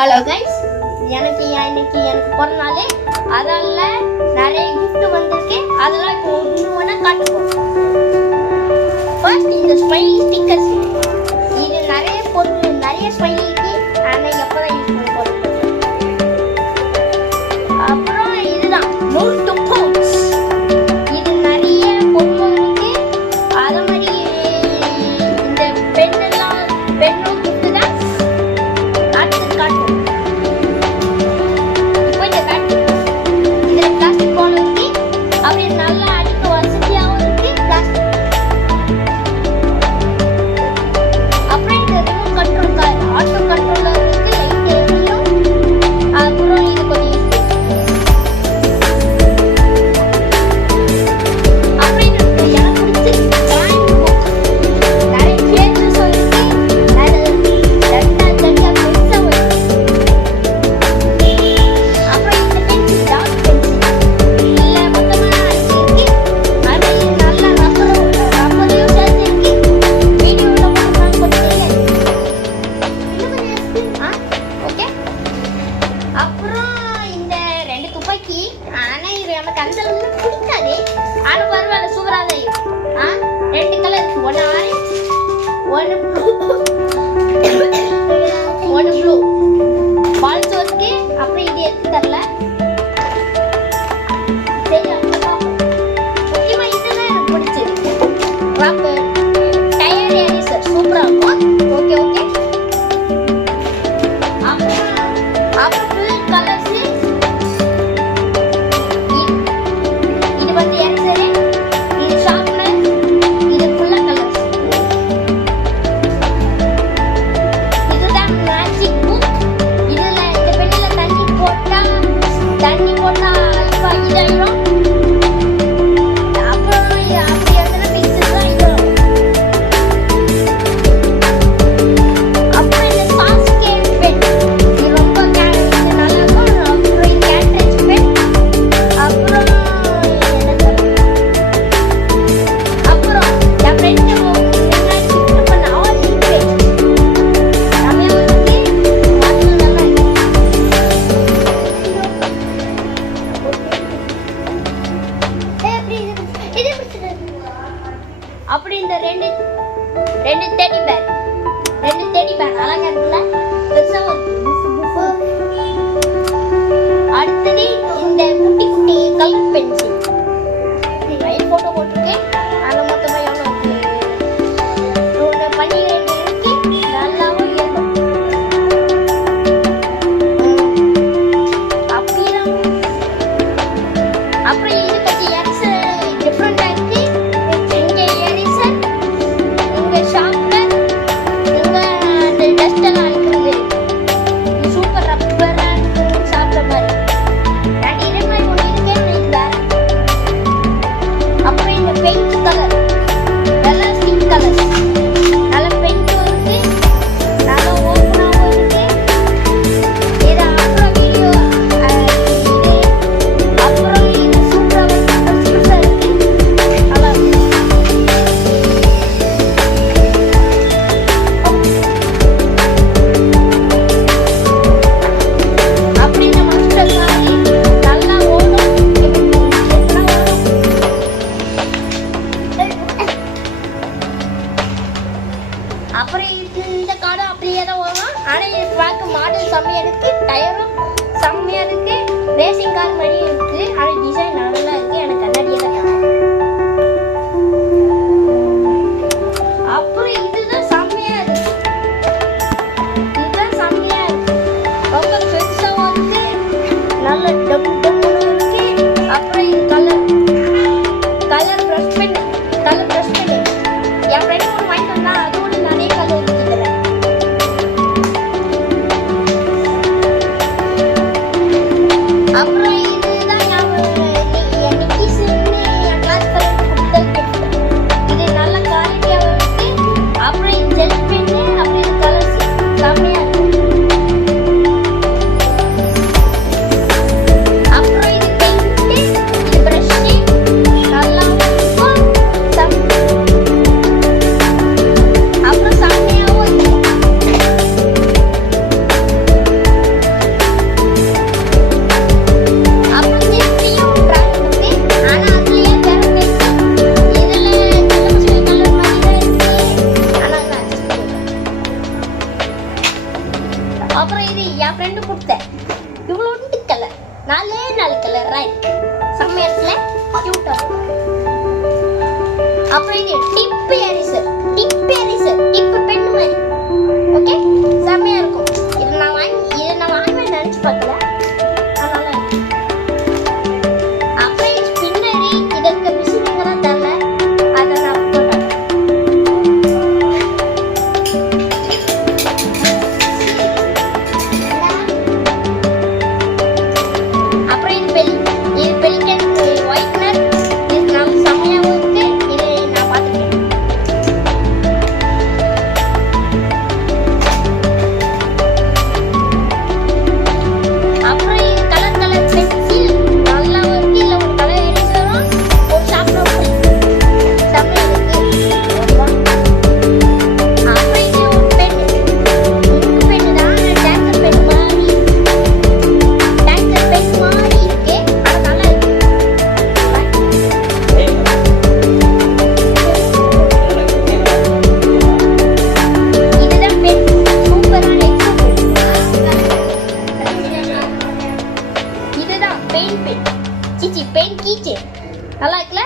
Hello guys, எனக்கு பிறந்த நாள். அதனால நிறைய gift வந்திருக்கு. அதெல்லாம் இப்போ ஒன்று காட்டுவோம். ஃபர்ஸ்ட் இந்த ஸ்மைலி ஸ்டிக்கர்ஸ். இது நிறைய ஸ்மைலி இருக்கு. ஆனால் எப்போதான் யூஸ் பண்ண போகிறோம். அப்புறம் இதுதான் நோட் டு பவுச். இது நிறைய பொருள் இருக்கு. அதே மாதிரி இந்த பெண்ணும் gift தான். அடுத்து காட்டுவோம். இப்போ இந்த இதில் பிளாஸ்டிக் பால் இருக்கு. அப்படி நல்லா அடிக்க வசதியாகவும் இருக்கு பிளாஸ்டிக். அப்புறம் இந்த remote control car, auto controller இருக்கு. லைட் எரியும். அப்புறம் இது கொஞ்சம் அப்புறம் இது எனக்கு பிடிச்ச டிராயிங் புக். நிறைய பேஜஸும் இருக்கு. தனியாக பெருசாகவும் இருக்கு. அப்புறம் இந்த பென்சில் டாட் பென்சில் இல்லை மொத்தமாக இருக்கு. அது நல்லா ரப்பரையும் சேர்த்து இருக்கு. வீடியோவில் போட்டுருக்காங்க கொஞ்சம் தெரியாது. ஓகே. அப்புறம் இந்த 2 துப்பாக்கி. ஆனால் இது நமக்கு அந்த அளவுக்கு பிடிக்காது. ஆனால் பரவாயில்ல, சூப்பராக தான் இருக்கு. 2 கலர் இருக்கு. ஒன்று ஆரஞ்சு, ஒன்று ப்ளூ. பால்ஸ் இருக்கு. அப்புறம் இது எடுத்து தரல. சரி, அப்புறம் பார்ப்போம். முக்கியமா இதுதான் எனக்கு பிடிச்சிருக்கு. ரப்பர் டயர் எரேசர் சூப்பரா இருக்கும். ஓகே. அப்புறம் ஃபுல் கலர்ஸ். இது வந்து எரேசர், இது ஷார்ப்னர், இது ஃபுல்லா கலர்ஸ். இதுதான் மேஜிக் புக். இதுல இந்த பெண்ணில தண்ணி போட்டா இப்ப இதாயிரும். அப்புறம் அப்படி எத்தனை பிக்சர்ஸ் தான் இதாகும். அப்புறம் இந்த சாஸ்கேட் பென். இது ரொம்ப இது நல்லா இருக்கும். அப்புறம் இந்த கேட்ரேஜ் பென். அப்புறம் அப்புறம் என் ஃப்ரெண்டு கிஃப்ட் பண்ண ஆலிவ் பேஸ்ட். செமையா இருக்கு. வாசனை நல்லா இருக்கு. அப்படி இந்த ரெண்டு டெடி பேர் அழகா இருக்குல்ல. பெருசாவும் இருக்கு. அடுத்தது இந்த குட்டி கலர் பென்சில். ரைட் போட்டோ போட்டிருக்கேன். அதில் மொத்தமாக எவ்வளோ இருக்கு? 12 இருக்கு. நல்லாவும் இருக்கும். அப்படிதான். அப்புறம் இது கொஞ்சம் டிஃப்ரெண்டாக இருக்கு. இங்கே எரேசர், இங்கே ஷார்ப்னர், இங்கே அந்த டஸ்ட் எல்லாம் அழிக்கிறது. சூப்பர் ரப்பராக இருக்கு. சாப்பிட்ற மாதிரி. நான் இதே மாதிரி ஒன்று இருக்கேன். இது வேற. அப்புறம் இந்த பெயிண்ட் கலர் எல்லாம் ஸ்டிக் கலர்ஸ். நல்ல பெயிண்ட்டும் இருக்கு. நல்லா ஓப்பனாகவும் இருக்கு. இது அப்புறம் வீடியோ இது அப்புறம் இது சூப்பராக புதுசாக இருக்கு. நல்லா இருக்கு. அப்படி இந்த மஸ்டர் சாரி நல்லா ஓடும். எப்படின்னா ஓடும். அப்புறம் இந்த கார்டும் அப்படியே தான் வரும். ஆனால் இது பார்க்க மாடல் செம்மையாக இருக்கு. டயரும் செம்மையாக இருக்கு. ரேசிங் கார் மாதிரி இருக்கு. ஆனால் டிசைன் நல்லா இருக்கு. எனக்கு கண்ணாடியெல்லாம் அப்புறம் இதுதான் செம்மையா இருக்கு. ரொம்ப பெருசாகவும் இருக்கு. நல்ல டம்முன்னு இருக்கு. அப்புறம் இது கலர் ப்ரஷ் பென். என் ஃப்ரெண்ட் ஒன்று வாங்கிட்டு வந்தா. அது ஒன்று நிறைய கலர் இருக்கு இதில். அப்புறம் இதுதான் என் நிக்கிஸ்ன்னு என் கிளாஸ் ஃப்ரெண்ட் கொடுத்த gift. இது நல்ல குவாலிட்டியாகவும் இருக்கு. அப்புறம் இது ஜெல் பென்னு. அப்புறம் இது கலர்ஸ் செம்மையாக இருக்கு. அப்புறம் இது பெயிண்ட்டு, இது ப்ரஷ்ஷு நல்லாவும் இருக்கும். அப்புறம் செம்மையாகவும் இருக்கு. அப்புறம் இது என் ஃப்ரெண்டு கொடுத்தேன். இவ்வளோண்டு கலர், 4 கலர் ரைட். செம்ம இடத்துல கியூட்டா. அப்புறம் இது டிப் எரேசர், டிப் பென் மாதிரி. ஓகே, செம்மையா இருக்கும். இதை நான் வாங்குவேன் நினைச்சு பார்க்கல. அதனால அப்புறம் இது ஸ்பின்னரி. இதற்கு மிஷினுங்கெல்லாம் தரல, அதை நான் போட்டேன். அப்புறம் இது பெலிகன் ஒயிட்னர். இது நம்ம செம்மையாகவும் இருக்கு. இது நான் பார்த்துக்கிறேன். அப்புறம் இது கலர் பென்சில் நல்லா இருக்கு. இல்லை ஒரு கலர் எரேசரும் ஒரு ஷார்ப்னர் செம்மையா இருக்கு. அப்புறம் இது ஒரு பென், இங்க் பென் தான். டேங்கர் பென் மாதிரி இருக்கு. ஆனால் நல்லா இருக்கு. இதுதான் பென், சூப்பரான இதுதான் பெயின் பென். சிச்சி பெயின் கீச்சேன் நல்லா இருக்குல்ல.